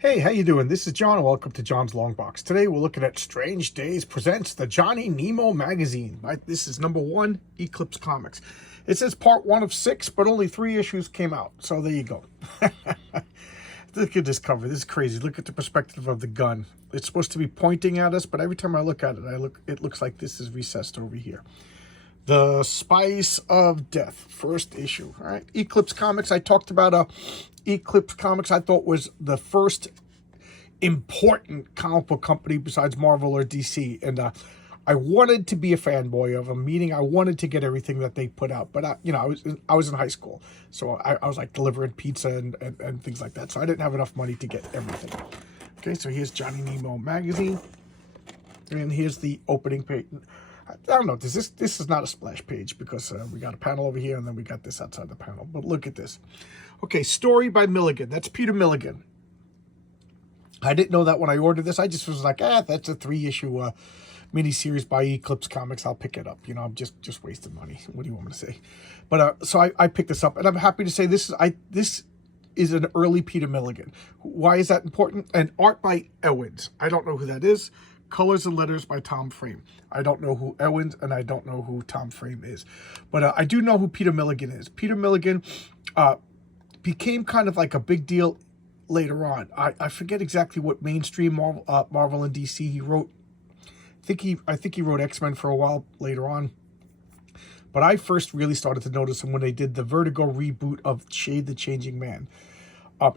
Hey, how you doing? This is John, and welcome to John's Long Box. Today we're looking at Strange Days presents the Johnny Nemo magazine. This is number 1, Eclipse Comics. It says part 1 of 6, but only 3 issues came out. So there you go. Look at this cover. This is crazy. Look at the perspective of the gun. It's supposed to be pointing at us, but every time I look at it, it looks like this is recessed over here. The Spice of Death, first issue. All right, Eclipse Comics. I talked about Eclipse Comics. I thought was the first important comic book company besides Marvel or DC, and I wanted to be a fanboy of them. Meaning, I wanted to get everything that they put out. But I was in high school, so I was like delivering pizza and things like that. So I didn't have enough money to get everything. Okay, so here's Johnny Nemo magazine, and here's the opening page. I don't know, this is not a splash page because we got a panel over here and then we got this outside the panel. But look at this. Okay, story by Milligan. That's Peter Milligan. I didn't know that when I ordered this. I just was like, that's a 3-issue miniseries by Eclipse Comics. I'll pick it up. You know, I'm just wasting money. What do you want me to say? But so I picked this up, and I'm happy to say this is an early Peter Milligan. Why is that important? And art by Owens. I don't know who that is. Colors and letters by Tom Frame. I don't know who Owens and I don't know who Tom Frame is. But I do know who Peter Milligan is. Peter Milligan became kind of like a big deal later on. I forget exactly what mainstream Marvel and DC he wrote. I think he wrote X-Men for a while later on. But I first really started to notice him when they did the Vertigo reboot of Shade the Changing Man.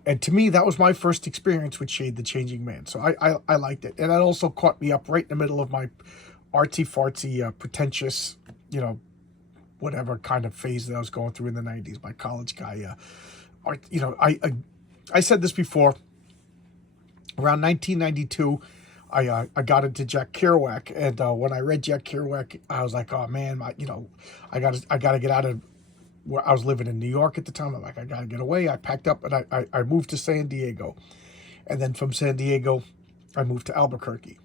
And to me, that was my first experience with Shade the Changing Man. So I liked it. And that also caught me up right in the middle of my artsy-fartsy, pretentious, whatever kind of phase that I was going through in the 90s. My college guy, I said this before. Around 1992, I got into Jack Kerouac. And when I read Jack Kerouac, I was like, oh, man, I gotta get out of where I was living in New York at the time. I'm like, I gotta get away. I packed up and I moved to San Diego. And then from San Diego, I moved to Albuquerque.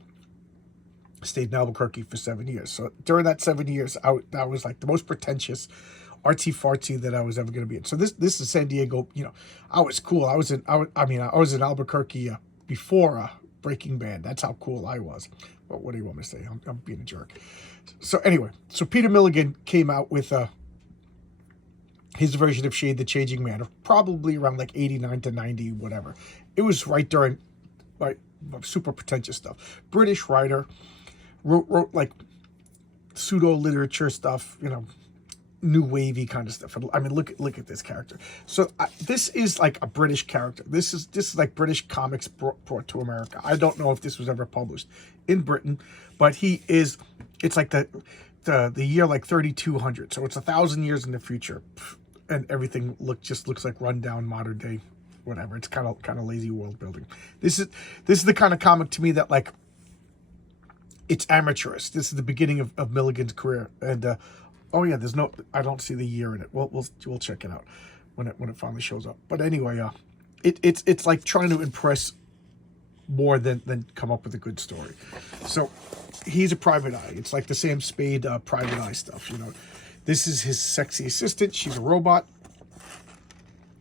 Stayed in Albuquerque for 7 years. So during that 7 years, I was like the most pretentious, artsy-fartsy that I was ever going to be in. So this is San Diego. I was cool. I was in Albuquerque before Breaking Bad. That's how cool I was. But what do you want me to say? I'm being a jerk. So anyway, so Peter Milligan came out with his version of Shade the Changing Man, probably around like 89 to 90, whatever. It was right during like super pretentious stuff. British writer, wrote like pseudo literature stuff, new wavy kind of stuff. I mean, look at this character. So this is like a British character. This is like British comics brought to America. I don't know if this was ever published in Britain, but it's like the year like 3200. So it's 1,000 years in the future. And everything looks like rundown modern day, whatever. It's kind of lazy world building. This is the kind of comic to me that like it's amateurish. This is the beginning of Milligan's career. And oh yeah, I don't see the year in it. We'll check it out when it finally shows up. But anyway, it's like trying to impress more than come up with a good story. So he's a private eye. It's like the Sam Spade private eye stuff, This is his sexy assistant. She's a robot.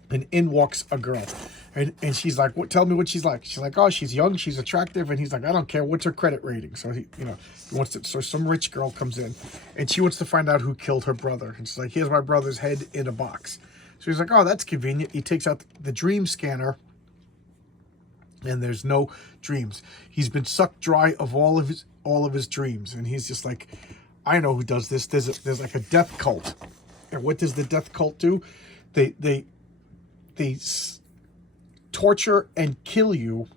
And in walks a girl. And she's like, tell me what she's like. She's like, oh, she's young, she's attractive. And he's like, I don't care. What's her credit rating? So he wants to. So some rich girl comes in and she wants to find out who killed her brother. And she's like, here's my brother's head in a box. So he's like, oh, that's convenient. He takes out the dream scanner. And there's no dreams. He's been sucked dry of all of his dreams. And he's just like, I know who does this. There's like a death cult. And what does the death cult do? They torture and kill you,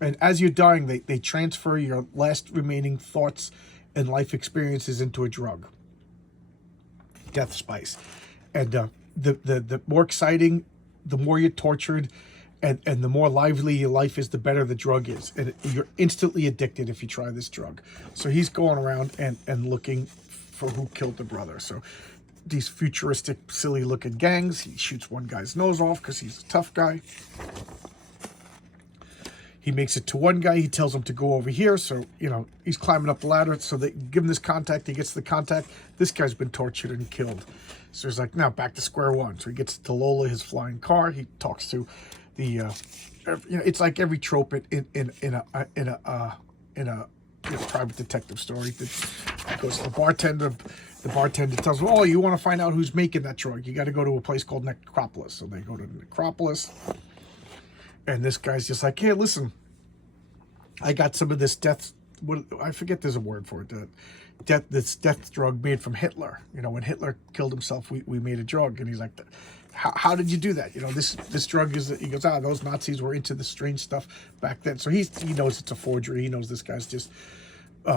and as you're dying, they transfer your last remaining thoughts and life experiences into a drug. Death spice. And the more exciting, the more you're tortured, and the more lively your life is, the better the drug is. And you're instantly addicted if you try this drug. So he's going around and looking for who killed the brother. So these futuristic, silly-looking gangs. He shoots one guy's nose off because he's a tough guy. He makes it to one guy. He tells him to go over here. So, he's climbing up the ladder. So they give him this contact. He gets the contact. This guy's been tortured and killed. So he's like, now back to square one. So he gets to Lola, his flying car. He talks to it's like every trope in a private detective story. That goes to the bartender. The bartender tells them, "Oh, you want to find out who's making that drug? You got to go to a place called Necropolis." So they go to Necropolis, and this guy's just like, "Hey, listen, I got some of this death. What I forget, there's a word for it. This death drug made from Hitler. When Hitler killed himself, we made a drug." And he's like, How did you do that? This drug is. He goes, those Nazis were into this strange stuff back then. So he knows it's a forgery. He knows this guy's just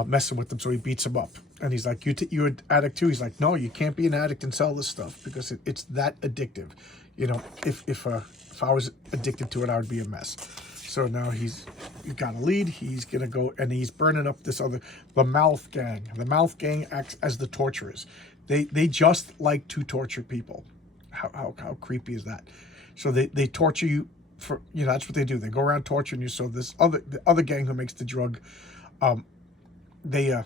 messing with them. So he beats him up. And he's like, you're an addict too. He's like, no, you can't be an addict and sell this stuff because it's that addictive. If I was addicted to it, I would be a mess. So now he's got a lead. He's gonna go and he's burning up the Mouth Gang. The Mouth Gang acts as the torturers. They just like to torture people. How creepy is that? So they torture you for, that's what they do. They go around torturing you. So the other gang who makes the drug, they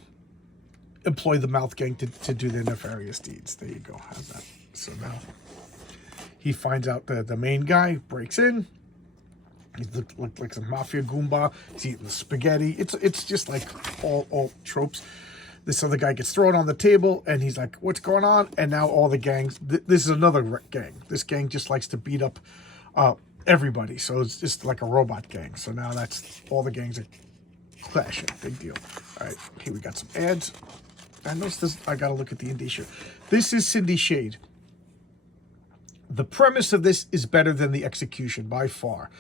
employ the Mouth Gang to do their nefarious deeds. There you go. How's that? So now he finds out the main guy breaks in. He looked like some mafia goomba. He's eating the spaghetti. It's just like all tropes. This other guy gets thrown on the table, and he's like, "What's going on?" And now all the gangs. This is another gang. This gang just likes to beat up everybody. So it's just like a robot gang. So now that's all the gangs are clashing. Big deal. All right, here we got some ads. I noticed this. I got to look at the indicia. This is Cindy Shade. The premise of this is better than the execution by far.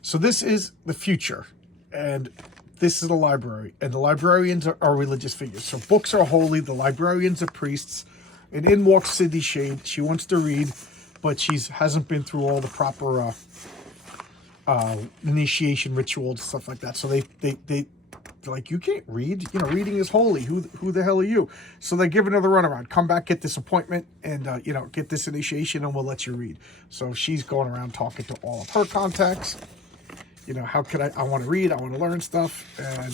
So this is the future, and this is the library, and the librarians are religious figures. So books are holy, the librarians are priests, and in walks Cindy Shade. She wants to read, but hasn't been through all the proper initiation rituals, stuff like that. So they're like, you can't read. Reading is holy. Who the hell are you? So they give her the runaround. Come back, get this appointment, and get this initiation, and we'll let you read. So she's going around talking to all of her contacts. How could I want to read, I want to learn stuff, and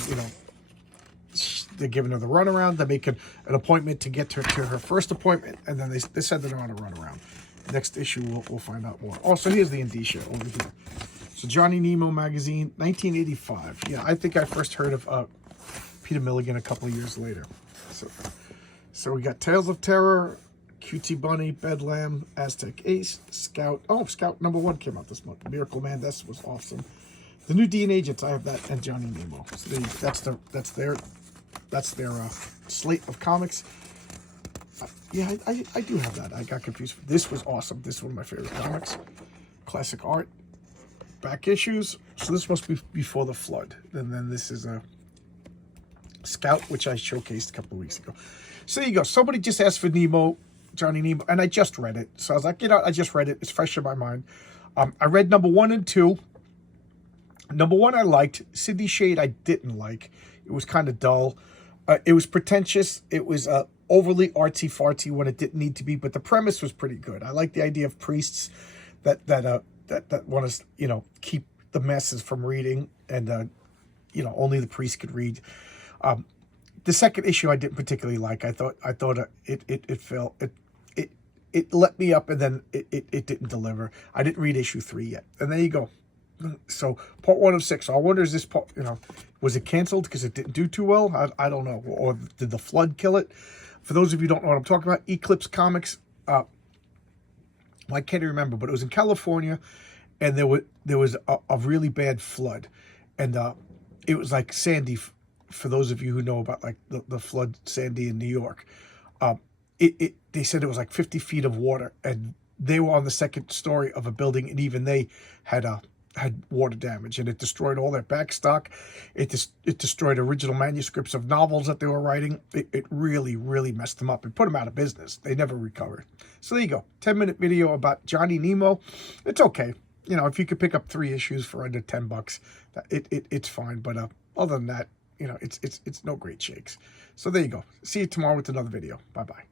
they're giving her the runaround. They're making an appointment to get to her first appointment, and then they send her on a runaround. Next issue we'll find out more. Also, here's the indicia over here. So Johnny Nemo magazine, 1985. Yeah, I think I first heard of Peter Milligan a couple of years later. So we got Tales of Terror, Cutie Bunny, Bedlam, Aztec Ace, Scout. Oh, Scout #1 came out this month. Miracle Man, this was awesome. The New D and Agents, I have that, and Johnny Nemo. So that's their slate of comics. Yeah, I do have that. I got confused. This was awesome. This is one of my favorite comics. Classic art. Back issues. So this must be before the flood. And then this is a Scout, which I showcased a couple of weeks ago. So there you go. Somebody just asked for Nemo, Johnny Nemo, and I just read it. So I was like, I just read it. It's fresh in my mind. I read #1 and 2. #1 I liked. Cindy Shade I didn't like. It was kind of dull. It was pretentious. It was overly artsy-fartsy when it didn't need to be, but the premise was pretty good. I like the idea of priests that want to, keep the masses from reading, and only the priests could read. The second issue I didn't particularly like. I thought it let me up, and then it didn't deliver. I didn't read issue 3 yet, and there you go. So part 1 of 6. So I wonder, is this part, was it canceled because it didn't do too well? I don't know. Or did the flood kill it? For those of you who don't know what I'm talking about, Eclipse Comics. I can't even remember, but it was in California, and there was a really bad flood, and it was like Sandy. For those of you who know about like the flood Sandy in New York, they said it was like 50 feet of water, and they were on the second story of a building, and even they had water damage, and it destroyed all their back stock. It destroyed original manuscripts of novels that they were writing. It really, really messed them up and put them out of business. They never recovered. So there you go. 10-minute video about Johnny Nemo. It's okay. If you could pick up 3 issues for under $10, it's fine. But other than that, it's no great shakes. So there you go. See you tomorrow with another video. Bye-bye.